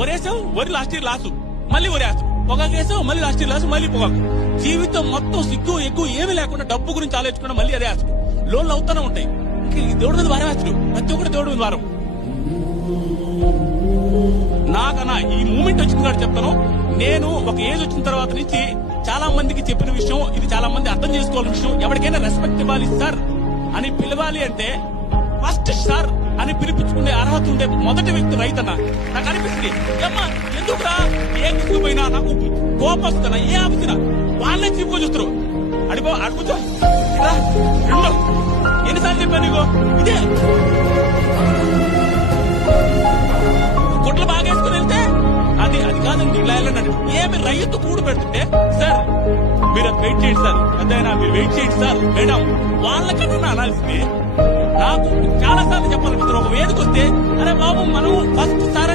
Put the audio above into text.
వరేసావు, వరి last year loss, మళ్ళీ వరేస్తావు. పొగాకు వేసావు, మళ్ళీ లాస్ట్ ఇయర్ లాసు, మళ్ళీ పొగాకు. జీవితం మొత్తం సిగ్గు ఎక్కువ ఏమీ లేకుండా డబ్బు గురించి ఆలోచించకుండా మళ్ళీ అదే వేస్తాడు. లోన్లు అవుతానే ఉంటాయి. దేవుడి మీద భారం వేస్తాడు, ప్రతి ఒక్కటి దేవుడి మీద భారం. నాకన్నా ఈ మూమెంట్ వచ్చింది కాబట్టి చెప్తాను. నేను ఒక ఏజ్ వచ్చిన తర్వాత నుంచి చాలా మందికి చెప్పిన విషయం ఇది, చాలా మంది అర్థం చేసుకోవాల్సిన విషయం. ఎవరికైనా రెస్పెక్ట్ ఇవ్వాలి సార్ అని పిలవాలి అంటే ఫస్ట్ సార్ అని పిలిపించుకునే అర్హత ఉండే మొదటి వ్యక్తి రైతన్న. నాకు అనిపిస్తుంది, అమ్మా ఎందుకురా ఏ తీసుకుపోయినా నాకు కోపం వస్తున్నా, ఏ ఆపుతున్నా వాళ్ళే చెప్పుకో చూస్తారు. అడుగుతా ఎన్నిసార్లు చెప్పాను నీకు ఇదే. గుడ్లు బాగా వేసుకుని వెళ్తే అది కాదండి, ఇలా వెళ్ళండి. ఏమి రైతు కూడు పెడుతుంటే సార్ మీరు అది వెయిట్ చేయండి సార్, అదైనా మీరు వెయిట్ చేయండి సార్ మేడం వాళ్ళకన్నా అనాల్సింది. నాకు చాలా సార్లు చెప్పాలనిపిస్తారు. ఒక వేదిక వస్తే అరే బాబు మనం ఫస్ట్ సార్